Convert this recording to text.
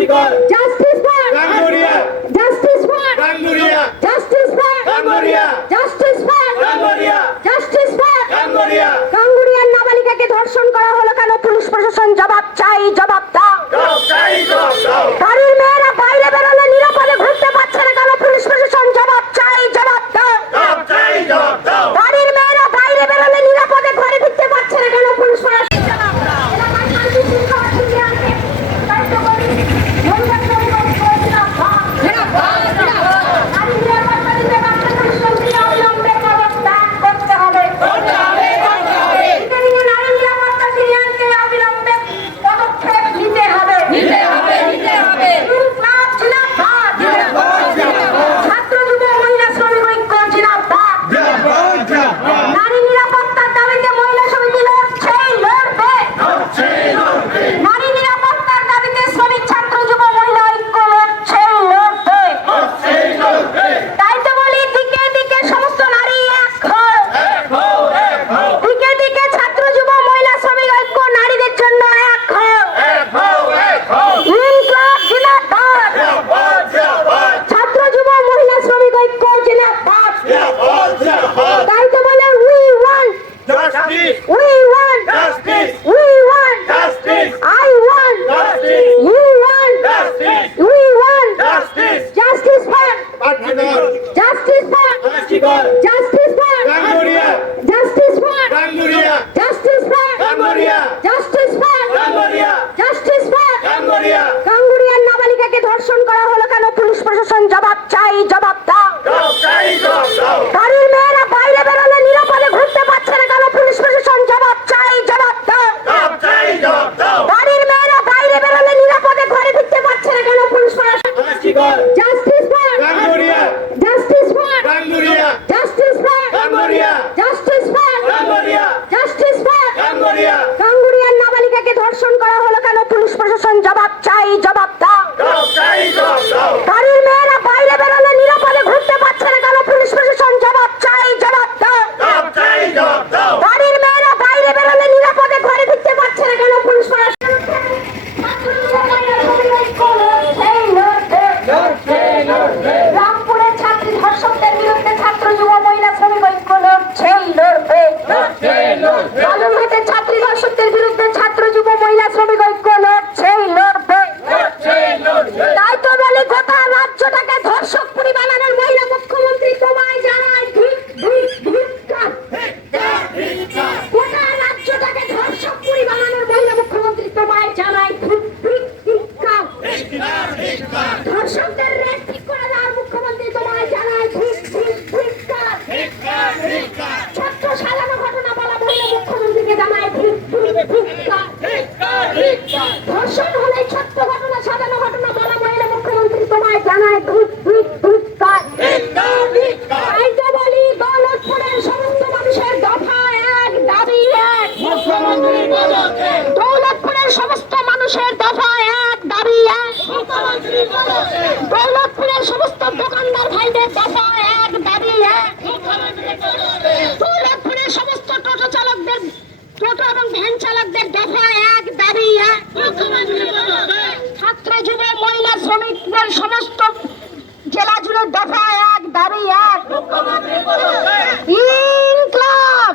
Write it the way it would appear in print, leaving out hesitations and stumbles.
Justice for Ranguria. Justice for Ranguria. Justice for Ranguria. Justice for Ranguria. Justice for Ranguria. গাঙ্গুরিয়ার নাবালিকাকে ধর্ষণ করা হলো কেন? পুলিশ প্রশাসন জবাব চাই, জবাব দাও। বাড়ির মেয়েরা বাইরে বেরোলে নিরাপদে ঘুরতে পারছে না কেন? পুলিশ প্রশাসন জবাব চাই, জবাব দাও। বাড়ির মেয়েরা বাইরে বেরোলে নিরাপদে ঘরে ফিরতে পারছে না কেন? পুলিশ প্রশাসন গাঙ্গুরিয়ার নাবালিকাকে ধর্ষণ করা হলো কেন? পুলিশ প্রশাসন জবাব চাই, জবাব দাও। বাড়ির মেয়েরা বাইরে বেরোলে নিরাপদে ঘুরতে পারছে না কেন? পুলিশ প্রশাসন জবাব চাই, জবাব দাও। বাড়ির মেয়েরা বাইরে বেরোলে নিরাপদে ঘরে ফিরতে পারছে না কেন? পুলিশ প্রশাসন justice for Ganguria. Justice for Ganguria. Justice for Ganguria. Justice for Ganguria. Justice for Ganguria. গাঙ্গুরিয়ার নাবালিকাকে ধর্ষণ করা হলো কেন? পুলিশ প্রশাসন জবাব চাই, জবাব দাও। বাড়ির মেয়েরা বাইরে বেরোলে নিরাপদে ঘুরতে পারছে না কেন? পুলিশ প্রশাসন জবাব চাই, জবাব দাও। বাড়ির মেয়েরা বাইরে বেরোলে নিরাপদে ঘরে ফিরতে পারছে না কেন? পুলিশ প্রশাসন রামপুরের ছাত্রী ধর্ষকদের বিরুদ্ধে ছাত্র যুব মহিলা শ্রমিক ঐক্য লড়ছেই, লড়বে। বালুরঘাটের ছাত্রী ধর্ষকদের বিরুদ্ধে ছাত্র যুব মহিলা শ্রমিক ঐক্য লড়ছেই, লড়বে। তাই তো বলি, গোটা রাজ্যটাকে ধর্ষকপুরী বানানোর মহিলা মুখ্যমন্ত্রী তোমায় জানায় গোটা রাজ্যটাকে ধর্ষকপুরী বানানোর মহিলা মুখ্যমন্ত্রী তোমায় জানায় ধর্ষকদের রেট ঠিক করে দেওয়ার মুখ্যমন্ত্রী তোমায় জানায় ছাত্র সাজানো ঘটনা বলা মহিলা মুখ্যমন্ত্রীকে জানায় ধর্ষণ হলে ছোট্ট ঘটনা সাজানো ঘটনা বলা মহিলা মুখ্যমন্ত্রী তোমায় জানায় তাই তো বলি, দৌলতপুরের সমস্ত মানুষের দফা এক, দাবি এক। দৌলতপুরের সমস্ত মানুষের দফা এক, দাবি এক। দৌলতপুরের সমস্ত দোকানদার ভাইদের দফা এক, দাবি এক। দৌলতপুরের সমস্ত টোটো চালকদের, টোটো এবং ভ্যান চালকদের দফা এক, দাবি এক। ছাত্র যুব মহিলা শ্রমিকদের সমস্ত জেলা জুড়ে দফা এক, দাবি এক। ইনকলাব।